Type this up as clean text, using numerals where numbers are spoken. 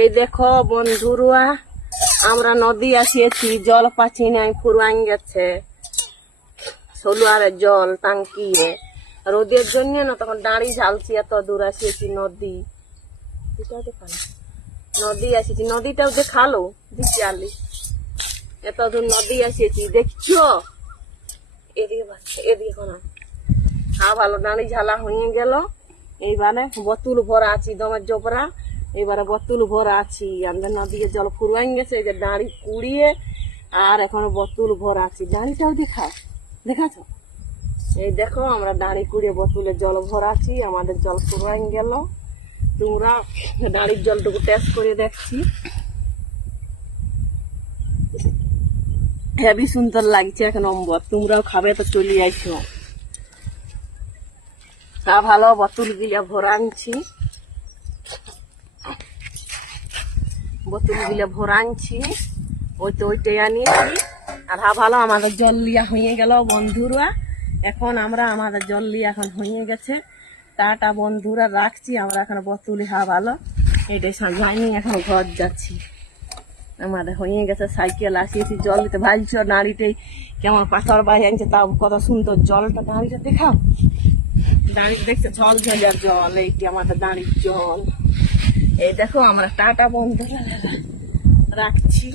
এই দেখো বন্ধুরা, আমরা নদী আসিয়েছি, জল পাচ্ছি নাই, ফুরওয়ান গেছে সলুয়ারের জল টাঙ্কিয়ে। রোদের জন্য না তখন দাঁড়ি ঝালছি, এত দূর আসিয়েছি নদী। নদী আসিয়েছি, নদীটাও দেখালো দিচ্ছি আলি। এত দূর নদী আসিয়েছি, দেখছো এদিকে বাচ্চা এদিকে কোন ভালো দাঁড়ি ঝালা হয়ে গেল। এইবারে বোতল ভরা আছি, দমের জোপরা এবারে বোতল ভরা আছি। আমাদের নদীকে জল ফুরওয়ান গেছে, এই যে দাঁড়ি কুড়িয়ে আর এখন বোতল ভরা আছি। দাঁড়িটাও দেখাও, দেখাছ? এই দেখো আমরা দাঁড়ি কুড়িয়ে বোতলে জল ভরা আছি, আমাদের জল ফুরওয়ান গেল। তোমরা দাঁড়ির জলটুকু টেস্ট করে দেখছি, হেবি সুন্দর লাগছে এক নম্বর। তোমরাও খাবে তো চলে আইছো। ভালো বোতল গুলা ভরা আনছি, বোতল গুলা ভরা আনছি, ওইটাই আনিয়েছি। আর ভালো আমাদের জল লিয়া হয়ে গেল বন্ধুরা। এখন আমরা আমাদের জল লিয়া এখন হয়ে গেছে। টাটা বন্ধুরা, রাখছি। আমরা এখন বোতলে ভালো এটাই যাইনি, এখন ঘর যাচ্ছি। আমাদের হয়ে গেছে, সাইকেল আসিয়েছি জল দিতে। ভাইছ নাড়িটাই কেমন পাথর বাই আনছে, তাও কত সুন্দর জলটা। দাঁড়িটা দেখাও, দাঁড়িয়ে দেখছে জল ঝালিয়ার জল, এইটি আমাদের দাঁড়ির জল। এই দেখো আমরা টাটা বন্ধুরা রাখছি।